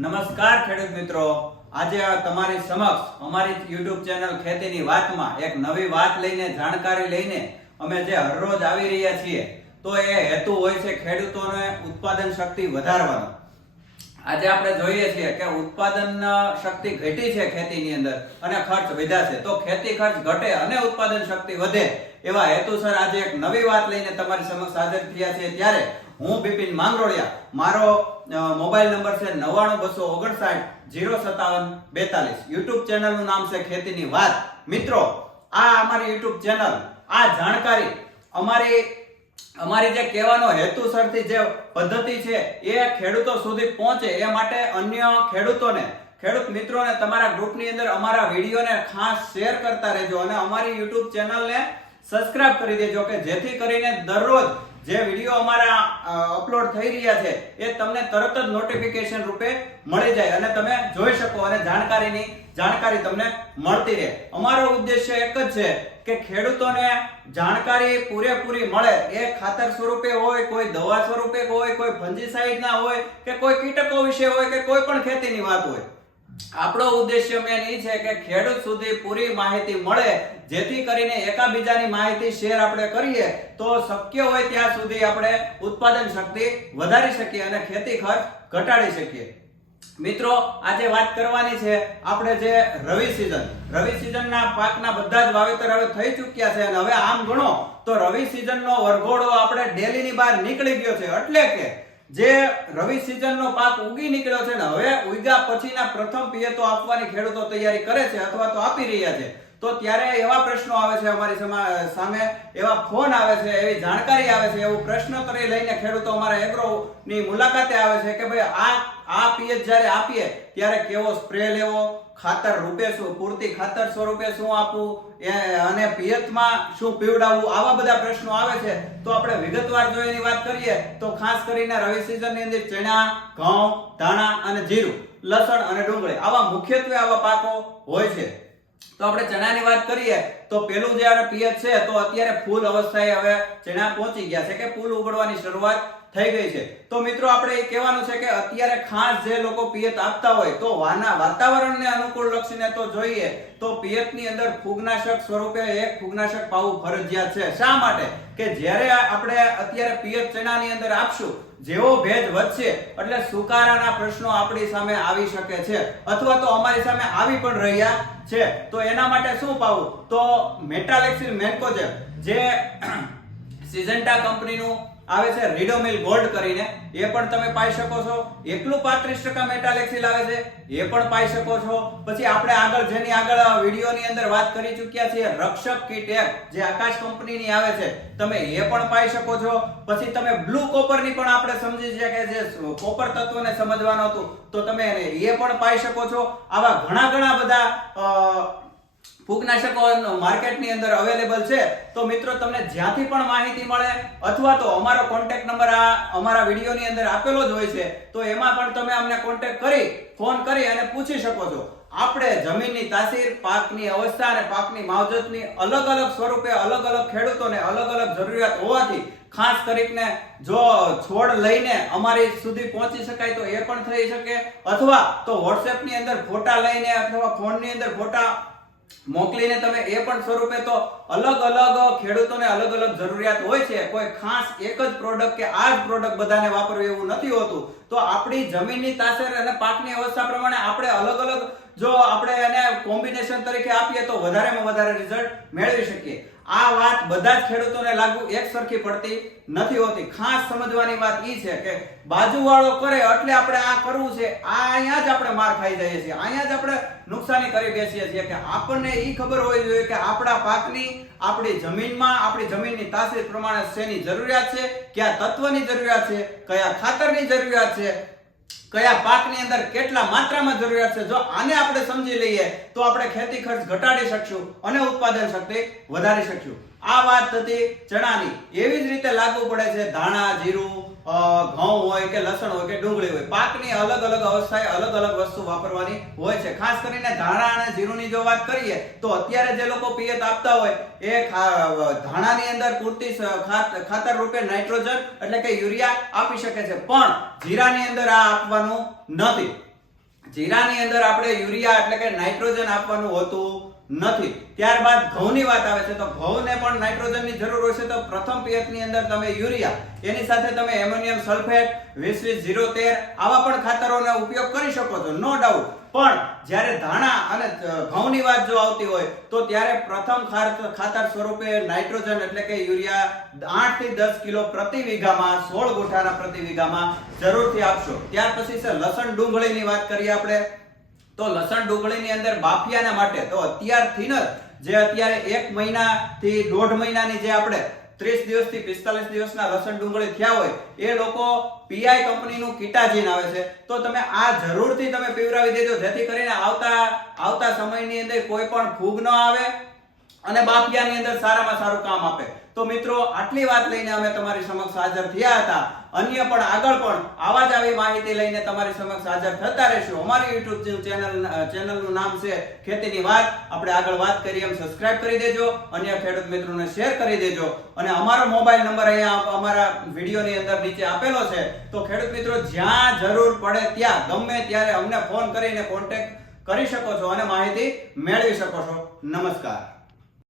નમસ્કાર ખેડૂત મિત્રો. આજે તમારી સમક્ષ અમારી યુટ્યુબ ચેનલ ખેતીની વાતમાં એક નવી વાત લઈને, જાણકારી લઈને અમે જે હરરોજ આવી રહ્યા છીએ, તો એ હેતુ હોય છે ખેડૂતોને ઉત્પાદન શક્તિ વધારવાનો. આજે આપણે જોઈએ છીએ કે ઉત્પાદન શક્તિ ઘટી છે ખેતીની અંદર અને ખર્ચ વધ્યા છે. તો ખેતી ખર્ચ ઘટે અને ઉત્પાદન શક્તિ વધે એવા હેતુસર આજે એક નવી વાત લઈને તમારી સમક્ષ હાજર થયા છે ત્યારે હું બિપિન માંગરોળિયા, મારો મોબાઈલ નંબર છે નવ્વાણું, બસો ઓગણસાઠ, જીરો સત્તાવન, બેતાલીસ. યુટ્યુબ ચેનલનું નામ છે ખેતીની વાત. મિત્રો, આ અમારી યુટ્યુબ ચેનલ. આ જાણકારી અમારી અમારી જે કહેવાનો હેતુસરથી જે પદ્ધતિ છે, એ ખેડૂતો સુધી પહોંચે એ માટે અન્ય ખેડૂતોને, ખેડૂત મિત્રોને તમારા ગ્રુપની અંદર અમારા વિડીયોને ખાસ શેર કરતા રહેજો અને અમારી યુટ્યુબ ચેનલને સબસ્ક્રાઇબ કરી દેજો કે જેથી કરીને દરરોજ જે વીડિયો અમારા અપલોડ થઈ રહ્યા છે, એ તમને તરત જ નોટિફિકેશન રૂપે મળી જાય અને તમે જોઈ શકો અને જાણકારીની, જાણકારી તમને મળતી રહે. અમારો ઉદ્દેશ્ય એક જ છે કે ખેડૂતોને જાણકારી પૂરેપૂરી મળે. એ ખાતર સ્વરૂપે હોય, કોઈ દવા સ્વરૂપે હોય, કોઈ ફંજીસાઇડ ના હોય, કે કોઈ કીટકો વિશે હોય, કે કોઈ પણ ખેતીની વાત હોય. આપણો ઉદ્દેશ્ય મેન એ છે કે ખેડૂત સુધી પૂરી માહિતી મળે. જેથી કરીને એકાબીજાની માહિતી શેર આપણે કરીએ, તો શક્ય હોય ત્યાં સુધી આપણે ઉત્પાદન શક્તિ વધારી શકીએ અને ખેતી ખર્ચ ઘટાડી શકીએ. મિત્રો, આજે વાત કરવાની છે આપણે જે રવિ સિઝન રવિ સિઝનના પાકના બધા જ વાવેતર હવે થઈ ચૂક્યા છે અને હવે આમ ગણો, તો રવિ સિઝનનો વરઘોડો આપણે ડેલીની બહાર નીકળી ગયો છે. એટલે કે જે રવિ સિઝનનો પાક ઉગી નીકળ્યો છે ને, હવે ઉગ્યા પછીના પ્રથમ પિયતો આપવાની ખેડૂતો તૈયારી કરે છે અથવા તો આપી રહ્યા છે, તો ત્યારે એવા પ્રશ્નો આવે છે અમારી સમા- એવા ફોન આવે છે, એવી જાણકારી આવે છે, એવું પ્રશ્નોત્તરી લઈને ખેડૂતો અમારા એગ્રો ની મુલાકાતે આવે છે કે ભાઈ આ આ પિયત જ્યારે આપીએ, ત્યારે કેવો સ્પ્રે લેવો, ખાતર રૂપે શું, પૂરતી ખાતર સ્વરૂપે શું આપવું અને પિયતમાં શું પીવડાવવું, આવા બધા પ્રશ્નો આવે છે, તો આપણે વિગતવાર જો વાત કરીએ, તો ખાસ કરીને રવિ સિઝનની અંદર ચણા, ઘઉં, ધાણા અને જીરું, લસણ અને ડુંગળી, આવા મુખ્યત્વે આવા પાકો હોય છે. તો આપણે ચણાની વાત કરીએ તો પેલું જ્યારે પિયત છે, તો અત્યારે ફૂલ અવસ્થાએ હવે જેના પહોંચી ગયા છે કે ફૂલ ઉગડવાની શરૂઆત થઈ ગઈ છે. તો મિત્રો, આપણે એ કહેવાનું છે કે અત્યારે ખાસ જે લોકો પિયત આપતા હોય, તો વાના વાતાવરણને અનુકૂળ લક્ષીને તો જોઈએ, તો પિયતની અંદર ફૂગનાશક સ્વરૂપે એક ફૂગનાશક પાવું ફરજિયાત છે. શા માટે? કે જ્યારે આપણે અત્યારે પિયત ચણાની અંદર આપશું, જેવો ભેજ વધશે, એટલે સુકારાના પ્રશ્નો આપણી સામે આવી શકે છે. અથવા તો અમારી સામે આવી પણ રહ્યા છે. તો એના માટે શું પાવું તો મેટાલેક્સિલ મેન્કોજેબ જે સિઝન્ટા કંપનીનું આવે છે રીડોમિલ ગોલ્ડ કરીને, એ પણ તમે પાઈ શકો છો. એકલું પાંત્રીસ ટકા મેટાલેક્સિલ આવે છે, એ પણ પાઈ શકો છો. પછી આપણે આગળ જેની આગળ વિડીયોની અંદર વાત કરી ચૂક્યા છીએ, રક્ષક કીટ એપ જે આકાશ કંપનીની આવે છે, તમે એ પણ પાઈ શકો છો. પછી તમે બ્લુ કોપરની પણ આપણે સમજી છે કે જે કોપર તત્વને સમજવાનું હતું, તો તમે એ પણ પાઈ શકો છો. આવા ઘણા ઘણા બધા ફૂગનાશકો માર્કેટની અંદર અવેલેબલ છે. તો મિત્રો, તમને જ્યાંથી પણ માહિતી મળે, અથવા તો અમારો કોન્ટેક્ટ નંબર આ અમારા વિડીયોની અંદર આપેલો જ હોય છે, તો એમાં પણ તમે અમને કોન્ટેક્ટ કરી ફોન કરી અને પૂછી શકો છો. આપણે જમીનની તાસીર, પાકની અવસ્થા અને પાકની માવજતની અલગ અલગ સ્વરૂપે અલગ અલગ ખેડૂતોને અલગ અલગ જરૂરિયાત હોવાથી, ખાસ કરીને જો છોડ લઈને અમારી સુધી પહોંચી શકાય તો એ પણ થઈ શકે. અથવા તો વોટ્સએપની અંદર ફોટા લઈને અથવા ફોનની અંદર ફોટા મોકલીને તમે એ પણ સ્વરૂપે તો અલગ અલગ ખેડૂતોને અલગ અલગ જરૂરિયાત હોય છે, કોઈ ખાસ એક જ પ્રોડક્ટ કે આ જ પ્રોડક્ટ બધાને વાપરવું એવું નથી હોતું. તો આપણી જમીનની તાસેર અને પાકની અવસ્થા પ્રમાણે આપણે અલગ અલગ જો આપણે એને કોમ્બિનેશન તરીકે આપીએ તો વધારેમાં વધારે રિઝલ્ટ મેળવી શકીએ. આ વાત બધા જ ખેડૂતોને લાગુ એક સરખી પડતી નથી હોતી. ખાસ સમજવાની વાત ઈ છે કે બાજુવાળો કરે એટલે આપણે આ કરવું છે. આ અહીંયા જ આપણે માર ખાઈ જઈએ છીએ. અહીંયા જ આપણે નુકસાની કરી બેસીએ છીએ કે આપણને ઈ ખબર હોવી જોઈએ કે આપણા પાકની, આપણી જમીનમાં, આપણી જમીનની તાસીર પ્રમાણે શેની જરૂરિયાત છે, કયા તત્વની જરૂરિયાત છે, કયા ખાતરની જરૂરિયાત છે. કયા પાકની અંદર કેટલા માત્રામાં જરૂરિયાત છે? જો આને આપણે સમજી લઈએ, તો આપણે ખેતી ખર્ચ ઘટાડી શકશું અને ઉત્પાદન શક્તિ વધારી શકશું. આ વાત હતી ચણાની. એવી જ રીતે લાગુ પડે છે ધાણા, જીરું ઘઉં હોય કે લસણ હોય કે ડુંગળી હોય. પાકની અલગ અલગ અવસ્થાએ અલગ અલગ વસ્તુ વાપરવાની હોય છે. ખાસ કરીને ધાણા અને જીરુંની જો વાત કરીએ, તો અત્યારે જે લોકો પિયત આપતા હોય, એ ધાણાની અંદર પૂરતી ખાતર રૂપે નાઇટ્રોજન એટલે કે યુરિયા આપી શકે છે. પણ જીરાની અંદર આ આપવાનું નથી. જીરાની અંદર આપણે યુરિયા એટલે કે નાઇટ્રોજન આપવાનું હોતું નથી. ત્યારબાદ ઘઉંની વાત આવે છે, તો ઘઉંને પણ નાઇટ્રોજનની જરૂર હોય છે, તો પ્રથમ પિયતની અંદર તમે યુરિયા, એની સાથે તમે એમોનિયમ સલ્ફેટ, વીસ વીસ ઝીરો તેર આવા પણ ખાતરોનો ઉપયોગ કરી શકો છો, નો ડાઉટ. પણ જ્યારે ધાણા અને ઘઉંની વાત જો આવતી હોય, તો ત્યારે પ્રથમ ખાતર સ્વરૂપે નાઇટ્રોજન એટલે કે યુરિયા આઠથી દસ કિલો પ્રતિ વીઘામાં, સોળ ગુઠાના પ્રતિ વીઘામાં જરૂરથી આપશો. ત્યાર પછી છે લસણ ડુંગળીની વાત કરીએ આપણે. તો લસણ ડુંગળીની અંદર બાફિયાના માટે, તો અત્યારથી જ, જે અત્યારે એક મહિનાથી દોઢ મહિનાની જે આપણે ત્રીસ દિવસથી, પિસ્તાલીસ દિવસના લસણ ડુંગળી થયા હોય, એ લોકો પીઆઈ કંપનીનું કીટાજીન આવે છે. તો તમે આ જરૂરથી તમે પીવરાવી દેજો, જેથી કરીને આવતા આવતા સમયની અંદર કોઈ પણ ફૂગ ન આવે અને બાફિયાની અંદર સારામાં સારું કામ આપે. તો મિત્રો, આટલી વાત લઈને અમે તમારી સમક્ષ હાજર થયા હતા. અન્ય પણ આગળ પણ આવા જ આવી માહિતી લઈને તમારી સમક્ષ હાજર થતા રહેશું. અમારી યુટ્યુબ ચેનલ ચેનલનું નામ છે ખેતીની વાત. આપણે આગળ વાત કરીએ એમ સબસ્ક્રાઇબ કરી દેજો. અન્ય ખેડૂત મિત્રોને શેર કરી દેજો. અને અમારો મોબાઈલ નંબર અહીંયા અમારા વિડીયોની અંદર નીચે આપેલો છે. તો ખેડૂત મિત્રો, જ્યાં જરૂર પડે ત્યાં, ગમે ત્યારે અમને ફોન કરીને કોન્ટેક્ટ કરી શકો છો અને માહિતી મેળવી શકો છો. નમસ્કાર.